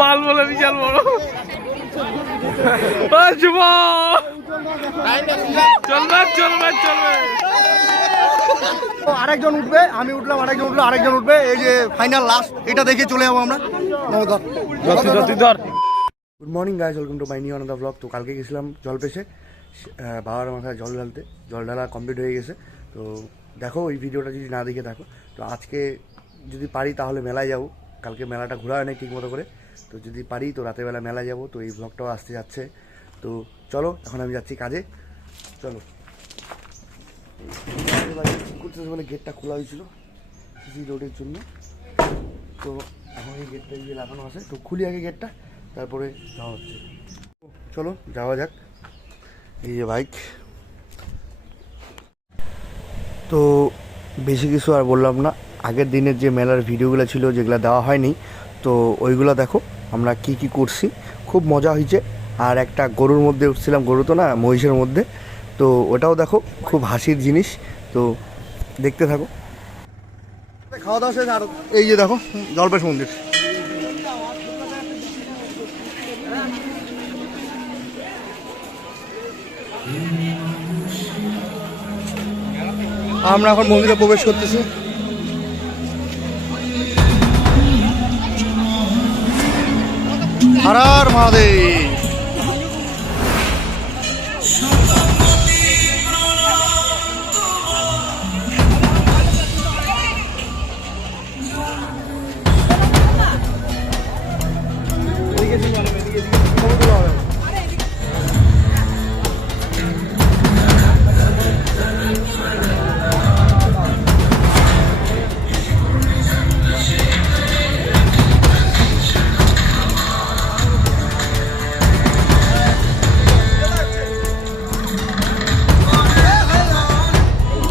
মাল বলে বিশাল বড়। চলবে চলবে চলবে। আরেকজন উঠবে, আমি উঠলাম, আরেকজন উঠলো, আরেকজন উঠবে। এই যে ফাইনাল লাস্ট, এটা দেখে চলে যাবো আমরা। Good morning guys, welcome to my new another blog. তো কালকে গেছিলাম জলপেশে, বাবার মাথায় জল ঢালতে। জল ঢালা কমপ্লিট হয়ে গেছে। তো দেখো এই ভিডিওটা যদি না দেখে থাকো, তো আজকে যদি পারি তাহলে মেলায় যাবো। কালকে মেলাটা ঘোরা হয় নাই ঠিক মতো করে, তো যদি পারি তো রাতের বেলা মেলায় যাবো। তো এই ব্লগটাও আসতে যাচ্ছে। তো চলো, এখন আমি যাচ্ছি কাজে। চলো। করতেছে বলে গেটটা খোলা হয়েছিল সিসি রোডের জন্য। তো এখন এই গেটটা দিয়ে লাগানো আছে, তো খুলি আগে গেটটা, তারপরে যাওয়া হচ্ছে। চলো যাওয়া যাক। এই যে বাইক। তো বেশি কিছু আর বললাম না, আগের দিনের যে মেলার ভিডিওগুলো ছিল যেগুলো দেওয়া হয়নি, তো ওইগুলো দেখো আমরা কি কি করছি। খুব মজা হয়েছে। আর একটা গরুর মধ্যে উঠছিলাম, গরু তো না, মহিষের মধ্যে। তো ওটাও দেখো, খুব হাসির জিনিস। তো দেখতে থাকো। খাওয়া দাওয়া শেষ। আর এই যে দেখো জলপেশ মন্দির। আমরা এখন মন্দিরে প্রবেশ করতেছি। হর হর মহাদেব।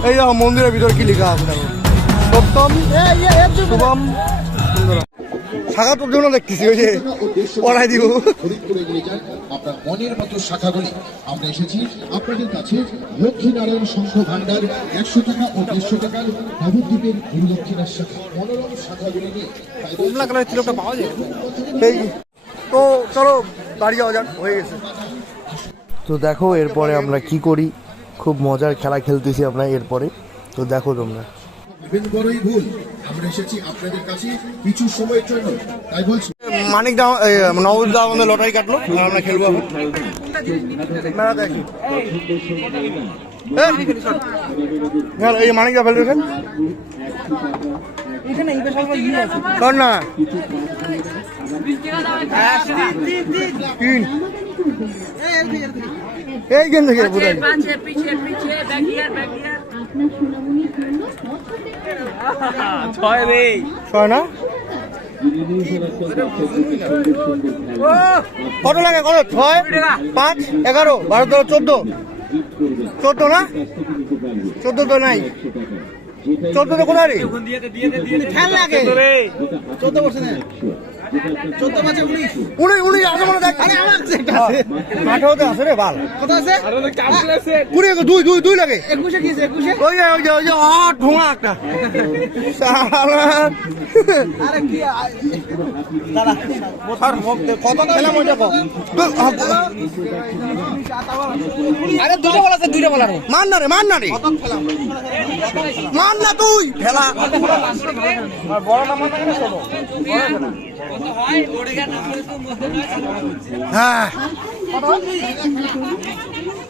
এই দেখো মন্দিরের ভিতরে কি লেখা আছে দেখো, সপ্তম শুভম সুন্দরম। শাখা তোর জন্য দেখতেছি, ওই যে পড়াই দিব। আপনার মনের মতো শাখাগুলি আমরা এসেছি আপনাদের কাছে। লক্ষ্মীনারায়ণ সংঘ ভান্ডার 100 টাকা ও 150 টাকার নবদ্বীপের গুরু দক্ষিণার শাখা মনোরম শাখাগুলি নিয়ে কমলা কালারের তিলকটা পাওয়া যায়। এই তো চলো বাড়ি যাওয়া যাক, হয়ে গেছে। তো দেখো এরপরে আমরা কি করি, খুব মজার খেলা খেলতেছি আমরা এরপরে। তো দেখো তোমরা। বড়ই ভুল, আমরা এসেছি আপনাদের কাছে কিছু সময়ের জন্য, তাই বলছি। মানিক দা, নবদ দা আমাদের লটারি কাটলো, আর আমরা খেলবো এখন। মেলা দেখি। এই মানিক দা ফেলবে কর না। এইখান থেকে বোঝাই ছয় না, কত লাগে? কত? 6, 5, 11, 12, 14, 14 না? 14 তো নাই। 14 তো কোথায়? খেয়াল লাগে 14 বছর না, 14 মাসে 19 আছে মনে দেখ। আরে আমার সেটা আছে 18তে আছে রে বাল। কত আছে? আরে ওটা ক্যালকুলেট আছে 20 2 লাগে। 21 কি আছে? 21 ওই যে ঢোঙা একটা শালা। আরে কি দাদা মোথার মধ্যে কত খেলা মজা কর। আরে দুটো বল আছে, দুইটা বল আরে মান না রে, মান না রে, কত খেলা মান না তুই খেলা। আর বড় না মান না ছোট কত হয় ওড়ে গেল হ্যাঁ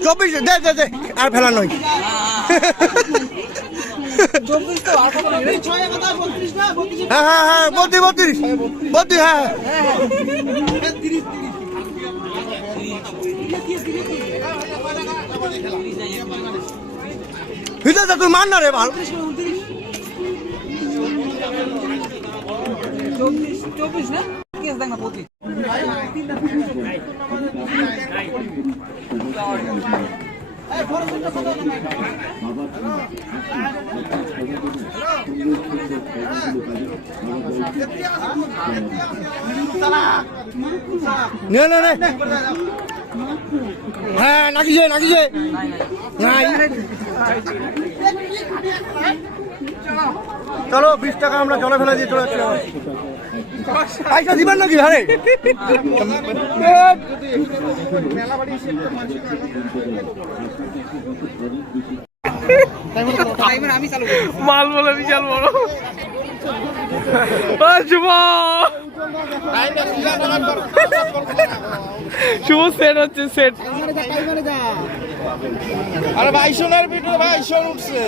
24 দে আর ফেলা নয়। 24 তো আর কত 6 কথা 32 না 32 হ্যাঁ 32 হ্যাঁ 30 ভিতরে তুই মান না রে ভালো। 24 না কেস দেখ না 25 না হ্যাঁ নাকি যে নাই চলো 20 টাকা আমরা জলে ফেলে দিয়ে চলে যাচ্ছি পয়সা দিবেন নাকি আরে মাল বলে বিশাল বড় শুভ শুভ সেট হচ্ছে সেট আরে ভাই সোনার ভিডিও ভাই সোন উঠছে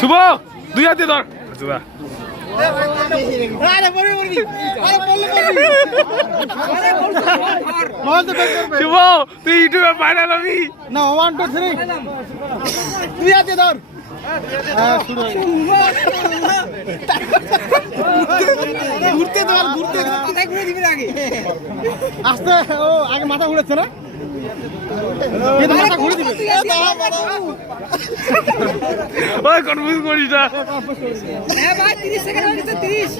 শুভ 2 হাতে ধর শুভ তুই ইউটিউবে ভাইরাল হবি না 1 2 3 তুই হাতে ধর ঘুরতে ধর ঘুরতে মাথায় ঘুরে দিবি আগে আস্তে ও আগে মাথা ঘুরেছে না এটা মাথা ঘুরে দিবে ওই কনফিউজ করিস না হ্যাঁ ভাই 30 সেকেন্ড হয়ে গেছে 30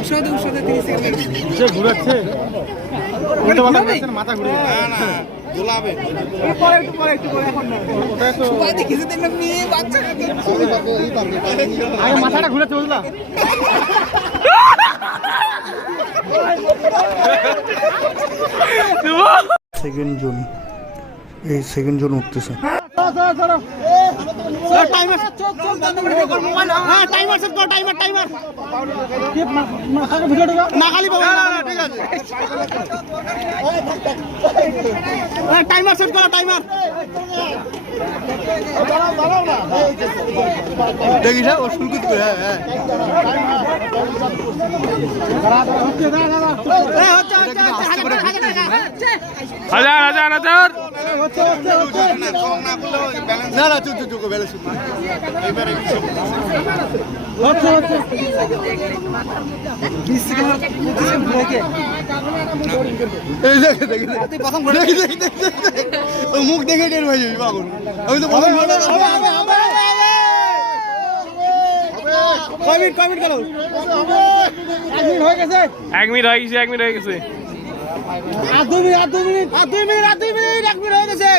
উষাদে 30 সেকেন্ড সে ঘুরাচ্ছে ওটা মাথা ঘুরেছে মাথা ঘুরে না না দোলাবে একটু পরে এখন না ওটা তো বাদি কিছু দিন নিয়ে বাচ্চা আগে মাথাটা ঘুরেছে বুঝলা সেকেন্ড জোন এই সেকেন্ড জোন উঠতেছে টাইমার সেট কর মোবাইল হ্যাঁ টাইমার সেট কর টাইমার না খালি বাবা না ঠিক আছে হ্যাঁ টাইমার সেট কর টাইমার দাঁড়াও না দেখিস ও শুরু করতে হ্যাঁ হাজার না না চুপ ব্যালেন্স মুখ দেখে টের হয়ে যাবি পাগল আমি তো প্রথম কয় মিনিট গেল 1 মিনিট হয়ে গেছে 1 মিনিট হয়ে গেছে আর 2 মিনিট 1 মিনিট হয়ে গেছে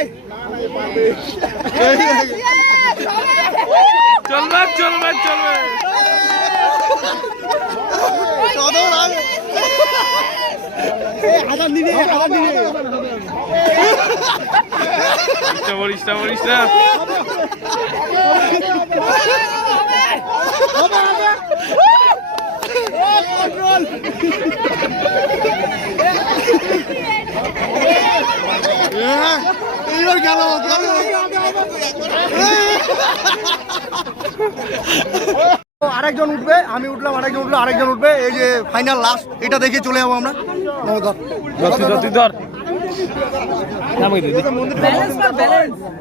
চলবে বলিস না এইবার গেল আরেকজন উঠবে আমি উঠলাম আরেকজন উঠবে এই যে ফাইনাল লাস্ট এটা দেখে চলে যাবো আমরা তুই ধর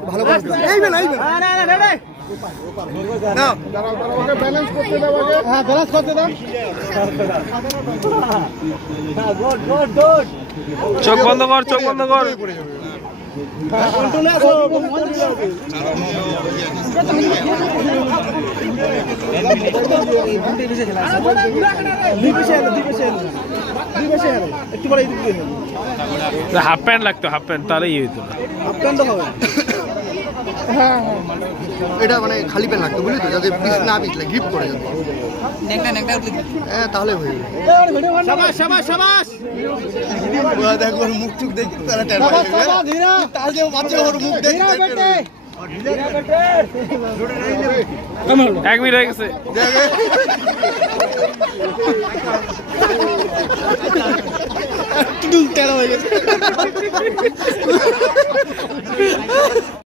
ভালো করে এইবেন না ব্যালেন্স করতে দাও হ্যাঁ ব্যালেন্স করতে দাও চোখ বন্ধ কর কন্ট্রোলে আসো একটু পরে হাফ প্যান্ট লাগতো হাফ প্যান্ট তাহলে ইয়ে হইতো না এটা মানে খালি প্যান্ট লাগতো বুঝলি তো যাতে না পিছলে গ্রিপ করে যাবে হ্যাঁ তাহলে হয়ে যাবে শাবাশ দেখ ওর মুখ টুক দেখি তারা টের পাবে তার যে বাচ্চা ওর মুখ দেখি 1 মিনিট হয়ে গেছে টেরা হয়ে গেছে